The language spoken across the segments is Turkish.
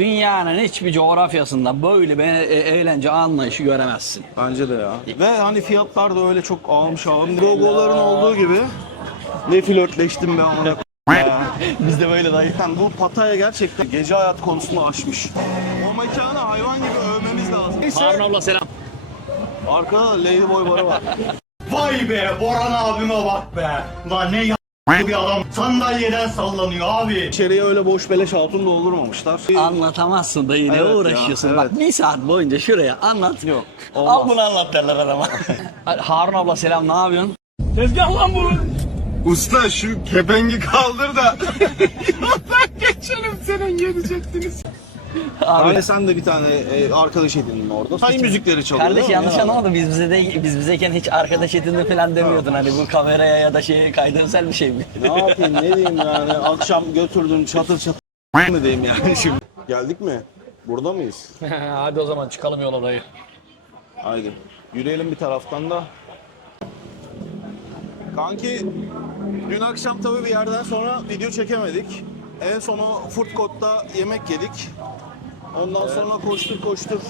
Dünyanın hiçbir coğrafyasında böyle bir eğlence anlayışı göremezsin. Bence de ya. Ve hani fiyatlar da öyle çok almış ağım. Gogo'ların olduğu gibi. Ne flörtleştim be amına ya. Biz de böyle dayı. Bu Pattaya gerçekten gece hayatı konusunda aşmış. O mekanı hayvan gibi övmemiz lazım. Neyse, Harun abla selam. arkada Ladyboy barı var. Vay be Boran abime bak be. Lan ne bir adam sandalyeden sallanıyor abi. İçeriye öyle boş beleş altın doldurmamışlar. Anlatamazsın dayı, ne Evet ya, uğraşıyorsun? evet. Bak bir saat boyunca şuraya anlat. Yok. Al Olmaz. bunu anlat derler adama. Harun abla selam, ne yapıyorsun? Usta şu kepengi kaldır da yoldan geçelim, senin gelecektin. Abi sen de bir tane arkadaş edindin orada. Say müzikleri çalıyor. Kardeş değil mi? yanlış Ya. anlamadım, biz bizeyken hiç arkadaş edinme falan demiyordun. Hani bu kameraya ya da şeye kaydırırsel bir şey mi? Ne yapayım ne diyeyim yani, akşam götürdün çatır çatır mı diyeyim yani şimdi. Geldik mi? Burada mıyız? Hadi o zaman çıkalım yola dayı. Haydi yürüyelim bir taraftan da. Kanki dün akşam tabii bir yerden sonra video çekemedik. En sonu Food Court'ta yemek yedik. Ondan sonra koştur.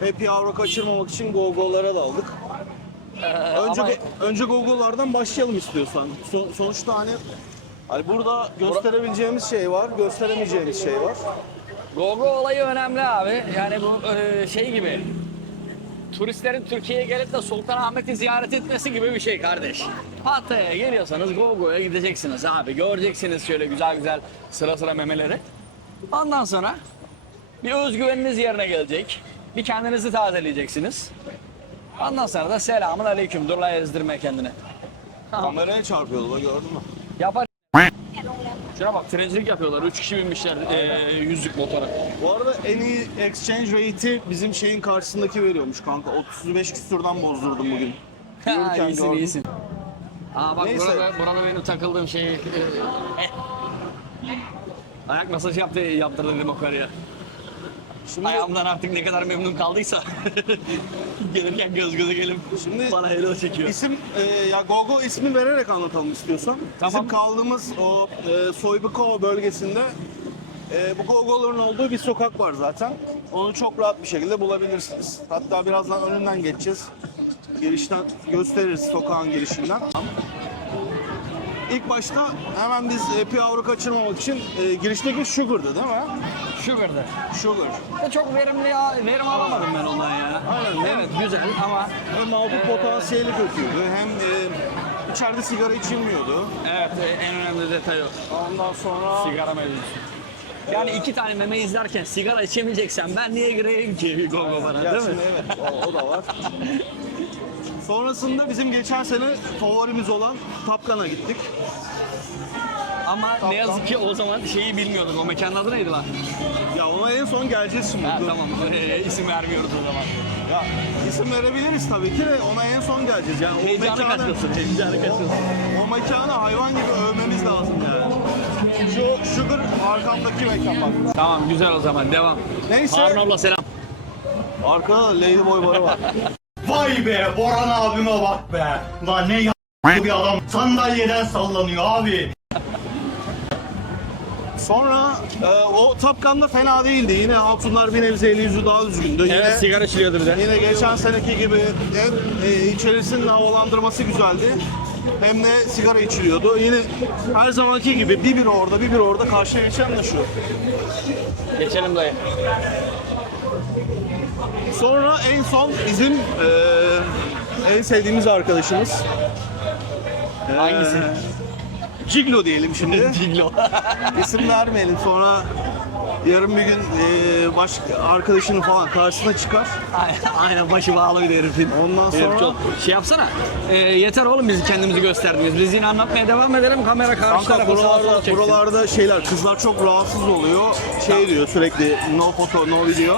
Happy Hour'u kaçırmamak için Gogo'lara daldık. Önce Gogo'lardan başlayalım istiyorsan. Sonuçta hani burada gösterebileceğimiz şey var, gösteremeyeceğimiz şey var. Gogo olayı önemli abi. Yani bu şey gibi. Turistlerin Türkiye'ye gelip de Sultanahmet'i ziyaret etmesi gibi bir şey kardeş. Pattaya'ya geliyorsanız Gogo'ya gideceksiniz abi. Göreceksiniz şöyle güzel güzel sıra sıra memeleri. Ondan sonra bir özgüveniniz yerine gelecek. Bir kendinizi tazeleyeceksiniz. Ondan sonra da selamun aleyküm. Dur la ezdirme kendini. Kameraya çarpıyordu, gördün mü? Yapar. Şuna bak, trencilik yapıyorlar. 3 kişi binmişler yüzlük motora. Bu arada en iyi exchange rate'i bizim şeyin karşısındaki veriyormuş kanka. 35 küsürden bozdurdum bugün. Yürürken iyisin gördüm. iyisin. Aa bak, Neyse. burada benim takıldığım şey. Ayak masajı yaptırdı dedim o karıya. Şimdi, Ayağımdan artık ne kadar memnun kaldıysa gelirken göz göze gelip Şimdi bana hello çekiyor. isim ya Gogo ismi vererek anlatalım istiyorsan. Tamam. Bizim kaldığımız o Soybuko bölgesinde bu Gogo'ların olduğu bir sokak var zaten. Onu çok rahat bir şekilde bulabilirsiniz. Hatta birazdan önünden geçeceğiz. Girişten gösteririz, sokağın girişinden. İlk başta hemen biz Happy Hour'u kaçırmamak için girişteki Sugar'dı değil mi? Sugar'dı. Sugar. Çok verim alamadım ben ondan ya. Aynen. Evet güzel ama Hem output potansiyeli kötüydü, hem içeride sigara içilmiyordu. evet en önemli detay o. Ondan sonra Sigara mevzusu. Yani 2 tane meme izlerken sigara içemeyeceksen ben niye gireyim ki Gogo bana, ya değil mi? şimdi evet o da var. Sonrasında bizim geçen sene favorimiz olan Tapkan'a gittik. Ama ne yazık ki o zaman şeyi bilmiyorduk. O mekanın adı neydi lan? Ya ona en son geleceğiz şimdi. Ha Dur. tamam. İsim vermiyoruz o zaman. Ya isim verebiliriz tabii ki de ona en son geleceğiz. Yani Heyecanı kaçmasın. Heyecanı kaçmasın. o mekanı hayvan gibi övmemiz lazım yani. Şu Sugar arkamdaki mekan bak. Tamam güzel o zaman. Devam. Neyse. Harun abla selam. Arkada Ladyboy barı var. Vay be Boran abime bak be. Lan ne bir adam sandalyeden sallanıyor abi. Sonra o Tapkan'da fena değildi. Yine hatunlar bir nebze eli yüzü daha düzgündü. Evet sigara içiliyordu bir de. Yine geçen seneki gibi hem içerisinin havalandırması güzeldi. Hem de sigara içiliyordu. Yine her zamanki gibi bir orada bir orada, karşıya geçen de şu. Geçelim dayı. Sonra en son bizim en sevdiğimiz arkadaşımız. Hangisi? Ciglo diyelim şimdi. Ciglo. İsim vermeyelim, sonra yarın bir gün başka arkadaşının falan karşısına çıkar. Aynen başı bağlıydı herifin. Ondan Herif sonra çok... Şey yapsana. Yeter oğlum biz kendimizi gösterdiniz. Biz yine anlatmaya devam edelim. Kamera karşı kanka tarafa sağa sola çeksin. buralarda şeyler, kızlar çok rahatsız oluyor. Şey diyor sürekli no foto no video.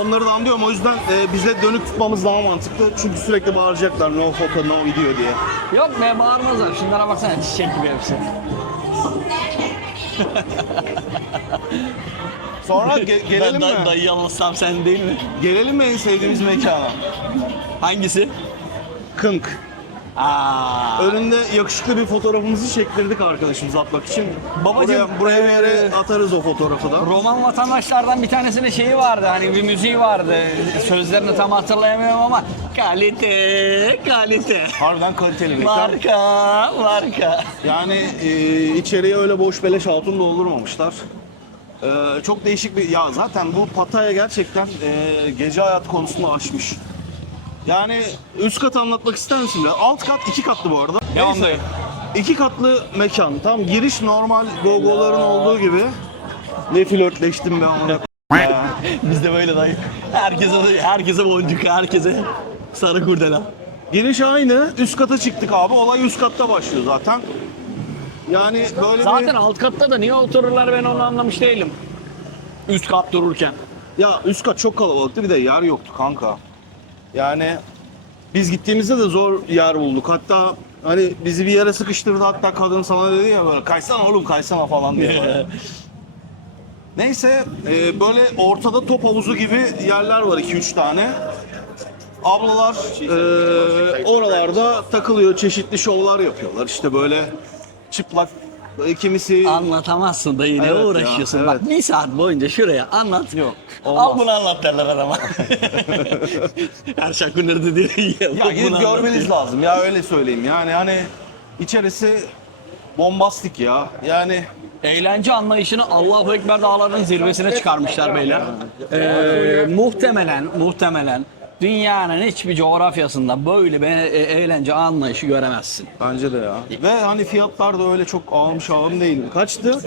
Onları da anlıyorum, o yüzden bize dönük tutmamız daha mantıklı. Çünkü sürekli bağıracaklar no foto no video diye. Yok be bağırmazlar. Şunlara baksana çiçek gibi hepsi. Sonra gelelim mi? Dayı anlatsam sen değil mi? Gelelim mi en sevdiğimiz mekana? Hangisi? Kınk. Önünde yakışıklı bir fotoğrafımızı çektirdik arkadaşımız atmak için. Babacım, buraya bir yere atarız o fotoğrafı da. Roman vatandaşlardan bir tanesinin şeyi vardı, hani bir müziği vardı. Sözlerini tam hatırlayamıyorum ama kalite, kalite. Harbiden kaliteli bir Marka. Yani içeriye öyle boş beleş hatun doldurmamışlar. Çok değişik bir... Ya zaten bu Pattaya gerçekten gece hayatı konusunda aşmış. Yani üst kat anlatmak ister misin? Alt kat 2 katlı bu arada. Yanındayım. 2 katlı mekan. Tam giriş normal gogoların olduğu gibi. Ne flörtleştim be amına. Biz de böyle dayı. Herkese boncuk, herkese sarı kurdela. Giriş aynı. Üst kata çıktık abi. Olay üst katta başlıyor zaten. Yani böyle Zaten alt katta da niye otururlar ben onu anlamış değilim. Üst kat dururken. Ya üst kat çok kalabalıktı, bir de yer yoktu kanka. Yani biz gittiğimizde de zor yer bulduk. Hatta hani bizi bir yere sıkıştırdı, hatta kadın sana dedi ya böyle kaysana oğlum kaysana falan diye böyle. Neyse böyle ortada top havuzu gibi yerler var 2-3 tane. Ablalar oralarda takılıyor, çeşitli şovlar yapıyorlar. İşte böyle çıplak, kimisi... Anlatamazsın dayı, ne Evet ya, uğraşıyorsun? evet. Bak bir saat boyunca şuraya anlat. Yok, Al olmaz. bunu anlat derler adama. Her şarkı nerede diyor. Ya gidip görmeniz lazım ya, öyle söyleyeyim. Yani hani içerisi bombastik ya. Yani Eğlence anlayışını Allahu Ekber dağlarının zirvesine çıkarmışlar beyler. Muhtemelen dünyanın hiçbir coğrafyasında böyle bir eğlence anlayışı göremezsin. bence de ya. Ve hani fiyatlar da öyle çok ağım değil. Kaçtı?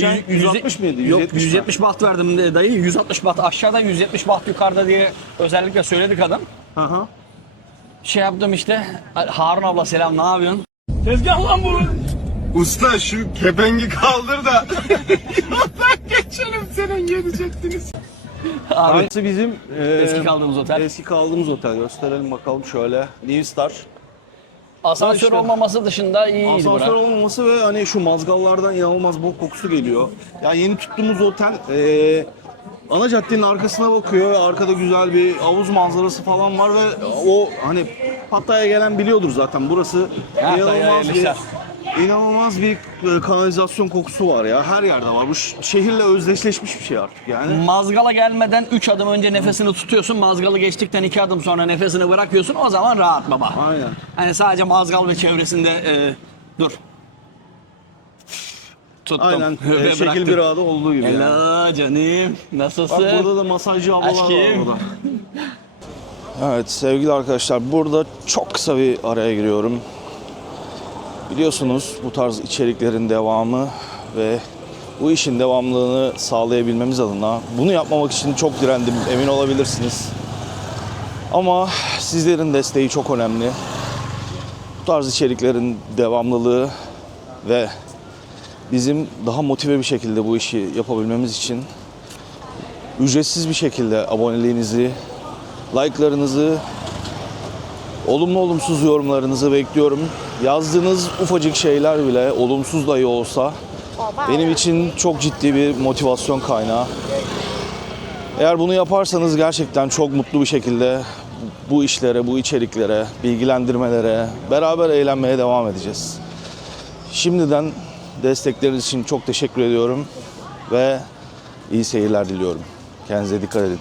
Şey, 160 mıydı? Yok 170 mi? 170 baht verdim de dayı. 160 baht aşağıda, 170 baht yukarıda diye özellikle söyledi kadın. Hı hı. Şey yaptım işte. Harun abla selam, ne yapıyorsun? Tezgah lan bu. Usta şu kepengi kaldır da yoldan geçelim, senin gelecektin. Abi Burası bizim eski kaldığımız otel. Eski kaldığımız otel. Gösterelim bakalım şöyle. New Star. Asansör işte. olmaması dışında iyiydi Asansör bura. olmaması ve hani şu mazgallardan inanılmaz bok kokusu geliyor. Ya yeni tuttuğumuz otel ana caddenin arkasına bakıyor. Arkada güzel bir havuz manzarası falan var ve o hani Pattaya'ya gelen biliyordur zaten. Burası Ha, inanılmaz dayı, inanılmaz bir kanalizasyon kokusu var ya. Her yerde var. Bu şehirle özdeşleşmiş bir şey artık yani. Mazgala gelmeden 3 adım önce nefesini tutuyorsun. Mazgalı geçtikten 2 adım sonra nefesini bırakıyorsun. O zaman rahat baba. Aynen. Hani sadece Mazgal ve çevresinde dur. Tuttum. Aynen. Ve Şekil bıraktım. bir ağda olduğu gibi yani. Hello canım. Nasılsın? Bak burada da masajcı ablalar var Aşkım. burada. Evet sevgili arkadaşlar, burada çok kısa bir araya giriyorum. Biliyorsunuz bu tarz içeriklerin devamı ve bu işin devamlılığını sağlayabilmemiz adına bunu yapmamak için çok direndim, emin olabilirsiniz. Ama sizlerin desteği çok önemli. Bu tarz içeriklerin devamlılığı ve bizim daha motive bir şekilde bu işi yapabilmemiz için ücretsiz bir şekilde aboneliğinizi, like'larınızı, olumlu olumsuz yorumlarınızı bekliyorum. Yazdığınız ufacık şeyler bile, olumsuz dahi olsa, benim için çok ciddi bir motivasyon kaynağı. Eğer bunu yaparsanız gerçekten çok mutlu bir şekilde bu işlere, bu içeriklere, bilgilendirmelere, beraber eğlenmeye devam edeceğiz. Şimdiden destekleriniz için çok teşekkür ediyorum ve iyi seyirler diliyorum. Kendinize dikkat edin.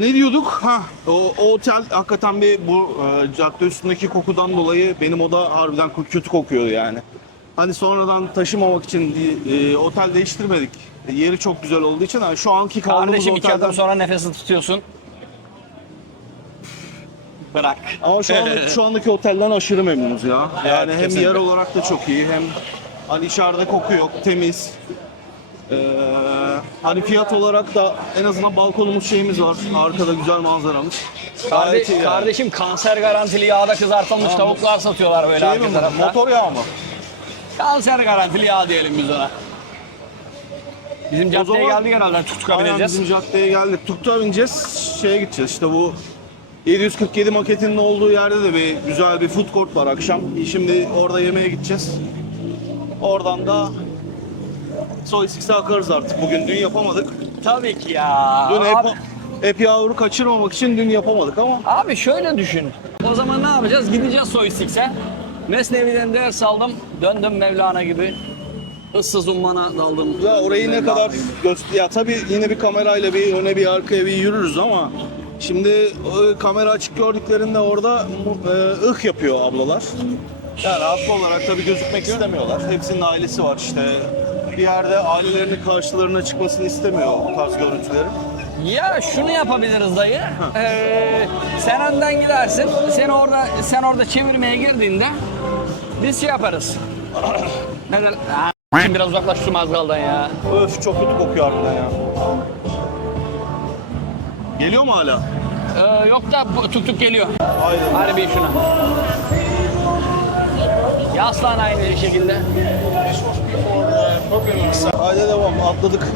Ne diyorduk? O otel hakikaten bir bu cadde üstündeki kokudan dolayı benim oda harbiden kötü kokuyordu yani. Hani sonradan taşımamak için otel değiştirmedik. Yeri çok güzel olduğu için hani şu anki kaldığımız Kardeşim 2 adım otelden... sonra nefesi tutuyorsun. Bırak. Ama şu andaki otelden aşırı memnunuz ya. Yani Evet, hem kesinlikle. yer olarak da çok iyi, hem hani içeride koku yok, temiz. Hani fiyat olarak da en azından balkonumuz şeyimiz var. Arkada güzel manzaramız. Gayet iyi yani. Kardeşim kanser garantili yağda kızartılmış tavuklar satıyorlar böyle Şey arka mi, tarafta. motor yağı mı? Kanser garantili yağ diyelim biz ona. Bizim caddeye zaman- geldik herhalde, tuk-tuk'a Aynen, bineceğiz. bizim caddeye geldik. Tuktuğa bineceğiz. Şeye gideceğiz işte bu 747 maketinin olduğu yerde de bir güzel bir food court var akşam. Şimdi orada yemeğe gideceğiz. Oradan da Soy Six'e akarız artık bugün. Dün yapamadık. Tabii ki ya. Dün Abi, happy hour'u kaçırmamak için dün yapamadık ama Abi şöyle düşün. O zaman ne yapacağız? Gideceğiz Soysix'e. Mesnevi'den ders aldım. Döndüm Mevlana gibi. Issız ummana daldım. ya orayı ne kadar ya tabii yine bir kamerayla bir öne bir arkaya bir yürürüz ama şimdi kamera açık gördüklerinde orada yapıyor ablalar. Yani haklı olarak tabii gözükmek istemiyorlar. Hepsinin ailesi var işte. Bir yerde ailelerinin karşılarına çıkmasını istemiyor o tarz görüntülerin. Ya şunu yapabiliriz dayı. Sen önden gidersin. Sen orada çevirmeye girdiğinde biz şey yaparız. Neden? Şimdi biraz uzaklaş şu mazgaldan ya. Öf çok kötü kokuyor harbiden ya. Geliyor mu hala? Yok da tuk tuk geliyor. Aynen. Hadi bir şuna. Yaslan aynı şekilde. Haydi devam atladık.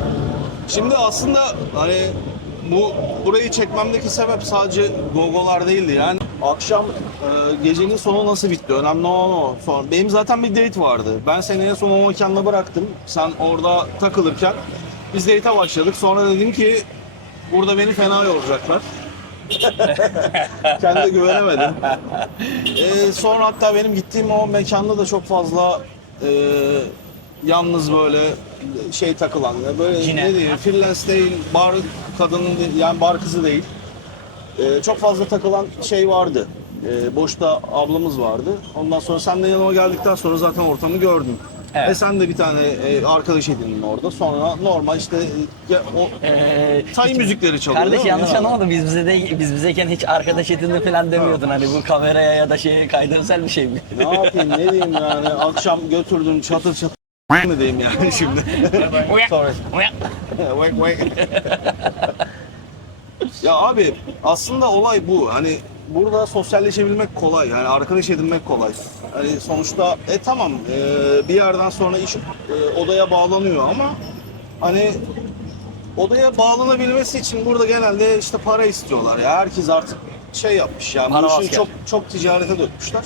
Şimdi aslında hani burayı çekmemdeki sebep sadece gogolar değildi yani. Akşam gecenin sonu nasıl bitti? Önemli olan o. Sonra, benim zaten bir date vardı. Ben seni en son o mekanda bıraktım. Sen orada takılırken biz date'e başladık. Sonra dedim ki burada beni fena yoracaklar. Kendime güvenemedim. Sonra hatta benim gittiğim o mekanda da çok fazla yalnız böyle şey takılan böyle Cine. ne diyeyim freelance değil, bar kadın değil, yani bar kızı değil. Çok fazla takılan şey vardı. Boşta ablamız vardı. Ondan sonra sen de yanıma geldikten sonra zaten ortamı gördün. Evet. Ve sen de bir tane arkadaş edindin orada. Sonra normal işte tay müzikleri çalıyor. Kardeş değil mi? yanlış Yani. anlamadım. Biz bizeyken hiç arkadaş edindi falan demiyordun. Hani bu kameraya ya da şeye kaydırırsel bir şey mi? Ne yapayım ne diyeyim yani akşam götürdüm çatır çatır mı diyeyim yani şimdi. Sorry. Wait, wait. Ya abi aslında olay bu. Hani burada sosyalleşebilmek kolay. Yani arkadaş edinmek kolay. Hani sonuçta tamam bir yerden sonra iş odaya bağlanıyor ama hani odaya bağlanabilmesi için burada genelde işte para istiyorlar ya. Herkes artık şey yapmış yani Para bu işi asker. çok ticarete dökmüşler.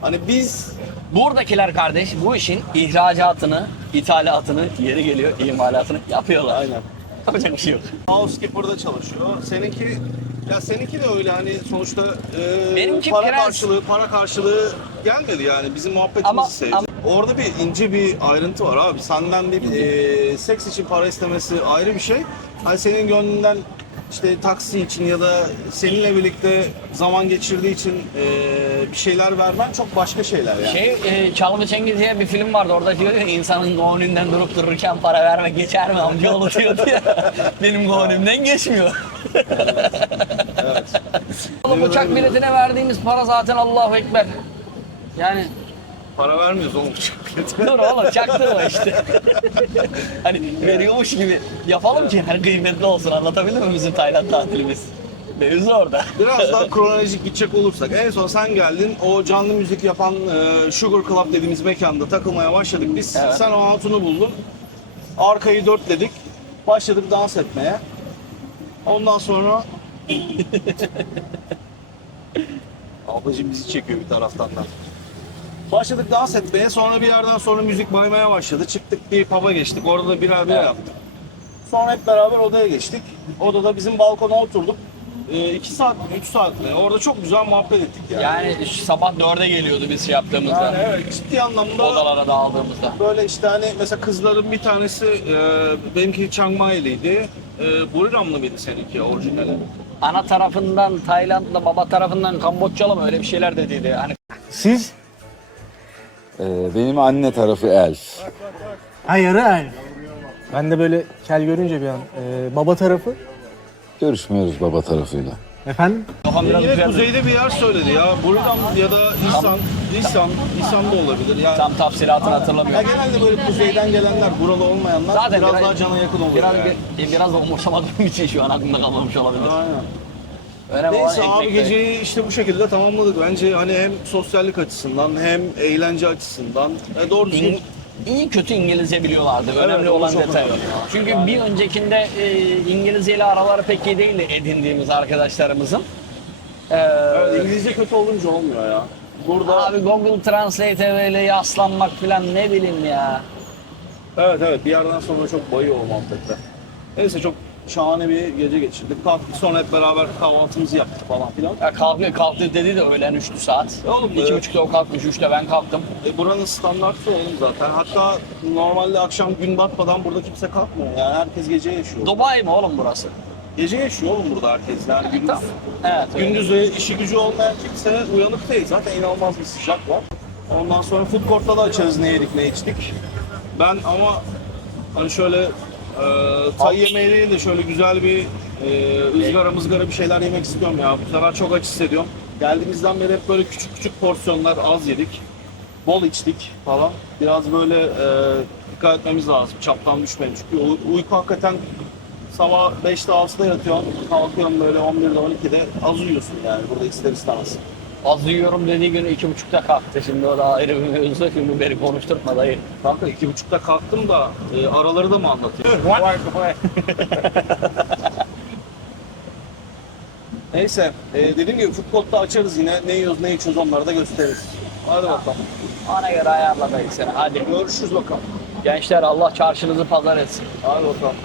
Hani biz Buradakiler kardeş bu işin ihracatını, ithalatını, yeri geliyor imalatını yapıyorlar. aynen. Yapacak bir şey yok. Housekeeper'da çalışıyor. Seninki de öyle hani sonuçta Benimki para karşılığı gelmedi yani bizim muhabbetimizi Ama- sevdi. ama- Orada bir ince bir ayrıntı var abi. Senden bir seks için para istemesi ayrı bir şey. Hani senin gönlünden işte taksi için ya da seninle birlikte zaman geçirdiği için bir şeyler vermen çok başka şeyler yani. Çalgı Cengiz diye bir film vardı. Orada diyor ya insanın gönlünden durup dururken para vermek geçer mi amcaoğlu diyordu ya. Benim gönlümden geçmiyor. Evet. Oğlum uçak biletine verdiğimiz para zaten Allahu Ekber. Yani Para vermiyoruz oğlum. dur oğlum çaktırma işte. Hani veriyormuş gibi yapalım ki her kıymetli olsun, anlatabildim mi bizim Tayland tatilimiz? Mevzu orada. Biraz daha kronolojik gidecek olursak en son sen geldin o canlı müzik yapan Sugar Club dediğimiz mekanda takılmaya başladık biz. Evet. Sen o hatunu buldun. Arkayı dörtledik. Başladık dans etmeye. Ondan sonra ablacığım bizi çekiyor bir taraftan da. Başladık dans etmeye. Sonra bir yerden sonra müzik baymaya başladı. Çıktık bir pub'a geçtik. Orada da birer yaptık. Sonra hep beraber odaya geçtik. Odada bizim balkona oturduk. 2 saat, 3 saat mi? Orada çok güzel muhabbet ettik yani. Yani sabah 4'e geliyordu biz şey yaptığımızda. Yani evet ciddi anlamda Odalara dağıldığımızda. böyle işte hani mesela kızların bir tanesi benimki Chiang Mai'liydi. Buriramlı mıydı seninki orijinali? Ana tarafından Taylandlı, baba tarafından Kamboçyalı mı öyle bir şeyler dediydi. Hani Siz? Benim anne tarafı elf. Ha yarı el. Ben de böyle kel görünce bir an. Baba tarafı? Görüşmüyoruz baba tarafıyla. Efendim? kafam biraz Yine güzeldi. kuzeyde bir yer söyledi ya. Buriram ya da İhsan da olabilir. Yani, Tam tafsilatını ya hatırlamıyorum. genelde böyle kuzeyden gelenler, buralı olmayanlar Zaten biraz daha cana yakın oluyor. Biraz, yani. biraz da umursamadığım için şu an aklımda kalmamış olabilir. Aynen. Önemli olan Neyse abi ekmek. geceyi işte bu şekilde tamamladık. Bence hani hem sosyallik açısından hem eğlence açısından doğru düzgün İyi kötü İngilizce biliyorlardı. Önemli o olan çok detay o. önemli ya. Çünkü bir öncekinde İngilizceyle araları pek iyi değildi edindiğimiz arkadaşlarımızın. Evet, İngilizce kötü olunca olmuyor ya. Burada Abi Google Translate'e böyle yaslanmak falan ne bileyim ya. evet bir yerden sonra çok bayıyor o muhabbetler. Neyse çok şahane bir gece geçirdik. Kalktık sonra hep beraber kahvaltımızı yaptık falan filan. Ya kalktı dedi de öğlen 3'tü saat. Oğlum, 2.30'da o kalkmış, 3'te ben kalktım. Buranın standartı oğlum zaten. Hatta normalde akşam gün batmadan burada kimse kalkmıyor. Yani herkes gece yaşıyor. Dubai mi oğlum burası? Gece yaşıyor oğlum burada herkes. Yani gündüz, Tamam. Evet. gündüzü işi gücü olmayan kimse uyanık değil. Zaten inanılmaz bir sıcak var. Ondan sonra food court'ta da açarız ne yedik ne içtik. Ben ama hani şöyle Tay yemeği değil de şöyle güzel bir ızgara bir şeyler yemek istiyorum ya. Bu sefer çok aç hissediyorum. Geldiğimizden beri hep böyle küçük küçük porsiyonlar az yedik. Bol içtik falan. Biraz böyle dikkat etmemiz lazım. Çaptan düşmeyin. Çünkü uyku hakikaten sabah 5'te 6'da yatıyorsun. Kalkıyorsun böyle 11'de 12'de az uyuyorsun yani burada ister istemez. Az yiyorum dediği gün 2.30'da kalktı. Şimdi o da ayrı bir mevzu. Şimdi beni konuşturma dayı. Kanka 2.30'da kalktım da araları da mı anlatayım? Neyse dediğim gibi food court'ta açarız yine. Ne yiyoruz ne içiyoruz onları da gösteririz. Hadi bakalım. Ona göre ayarla dayı seni. Hadi. Görüşürüz bakalım. Gençler Allah çarşınızı pazar etsin. Hadi bakalım.